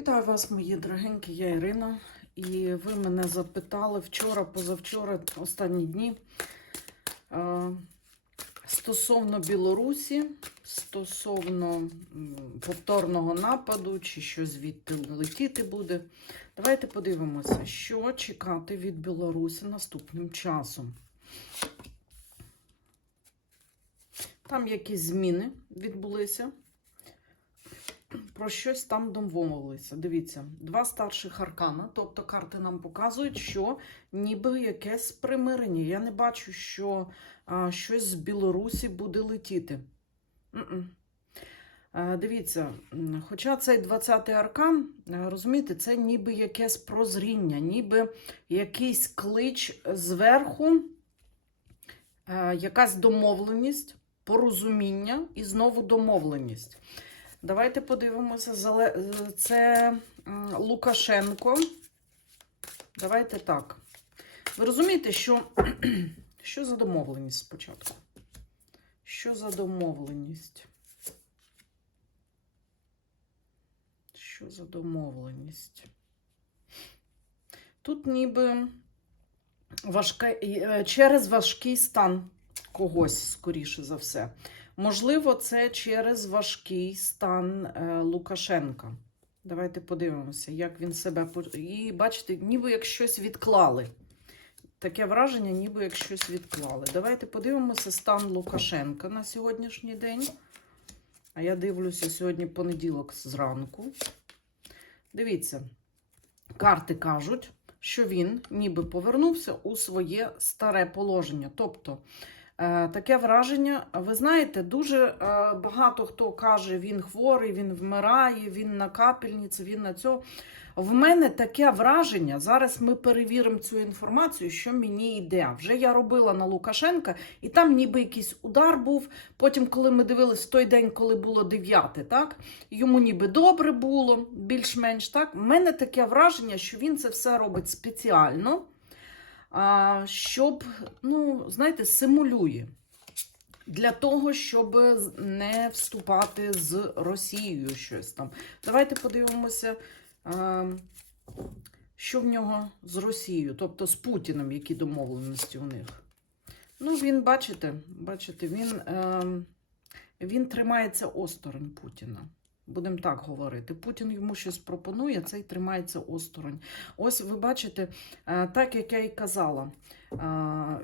Вітаю вас, мої дорогенькі, я Ірина. І ви мене запитали вчора, позавчора, останні дні е, стосовно Білорусі, стосовно повторного нападу, чи що звідти летіти буде. Давайте подивимося, що чекати від Білорусі наступним часом. Там якісь зміни відбулися про щось там домовилися. Дивіться, два старших аркана, тобто карти нам показують, що ніби якесь примирення. Я не бачу, що а, щось з Білорусі буде летіти. М-м. А, Дивіться, хоча цей 20-й аркан, розумієте, це ніби якесь прозріння, ніби якийсь клич зверху, а, якась домовленість, порозуміння і знову домовленість. Давайте подивимося. Це Лукашенко. Давайте так. Ви розумієте, що, що за домовленість спочатку? Що за домовленість? Що за домовленість? Тут ніби важка... е, через важкий стан когось, скоріше за все. Можливо, це через важкий стан е, Лукашенка. Давайте подивимося, як він себе І бачите, ніби як щось відклали. Таке враження, ніби як щось відклали. Давайте подивимося стан Лукашенка на сьогоднішній день. А я дивлюся сьогодні понеділок зранку. Дивіться, карти кажуть, що він ніби повернувся у своє старе положення. Тобто, Таке враження, ви знаєте, дуже е, багато хто каже, він хворий, він вмирає, він на капельниці, він на цього. В мене таке враження, зараз ми перевіримо цю інформацію, що мені йде. Вже я робила на Лукашенка, і там ніби якийсь удар був. Потім, коли ми дивились в той день, коли було 9, так, йому ніби добре було, більш-менш так. В мене таке враження, що він це все робить спеціально щоб, ну, знаєте, симулює. Для того, щоб не вступати з Росією щось там. Давайте подивимося, що в нього з Росією, тобто з Путіним, які домовленості у них. Ну, він, бачите, бачите, він, е, він тримається осторонь Путіна. Будемо так говорити. Путін йому щось пропонує, цей тримається осторонь. Ось ви бачите, е, так як я і казала, е,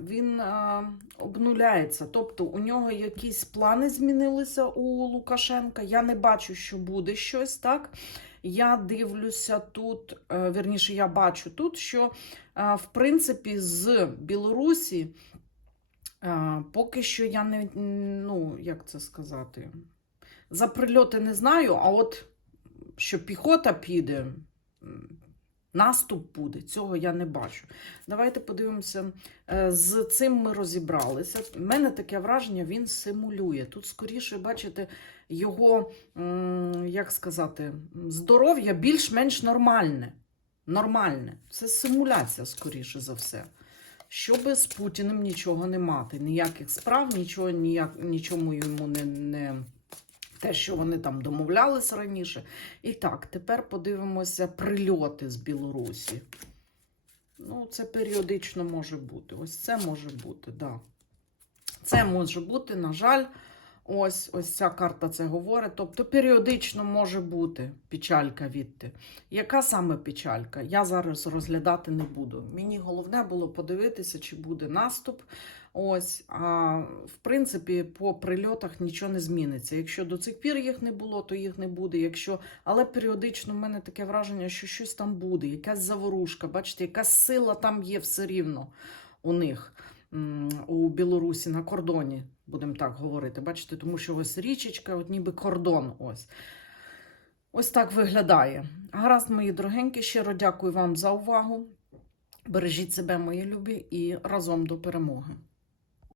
він е, обнуляється. Тобто у нього якісь плани змінилися у Лукашенка. Я не бачу, що буде щось так. Я дивлюся тут, е, вірніше, я бачу тут, що в принципі з Білорусі поки що я не, ну, як це сказати, за прильоти не знаю, а от що піхота піде, наступ буде, цього я не бачу. Давайте подивимося, е, з цим ми розібралися. У мене таке враження, він симулює. Тут скоріше, бачите, його, як сказати, здоров'я більш-менш нормальне. Нормальне. Це симуляція, скоріше за все. Щоб з Путіним нічого не мати, ніяких справ, нічого, ніяк, нічому йому не, не те, що вони там домовлялися раніше. І так, тепер подивимося прильоти з Білорусі. Ну, це періодично може бути. Ось це може бути, да. Це може бути, на жаль, ось ось ця карта це говорить. Тобто періодично може бути печалька відти. Яка саме печалька? Я зараз розглядати не буду. Мені головне було подивитися, чи буде наступ. Ось, а в принципі, по прильотах нічого не зміниться. Якщо до цих пір їх не було, то їх не буде. Якщо... Але періодично в мене таке враження, що щось там буде, якась заворушка, бачите, якась сила там є все рівно у них у Білорусі на кордоні, будемо так говорити. Бачите, тому що ось річечка, от ніби кордон. Ось. Ось так виглядає. Гаразд, мої дорогенькі, щиро дякую вам за увагу. Бережіть себе, мої любі, і разом до перемоги.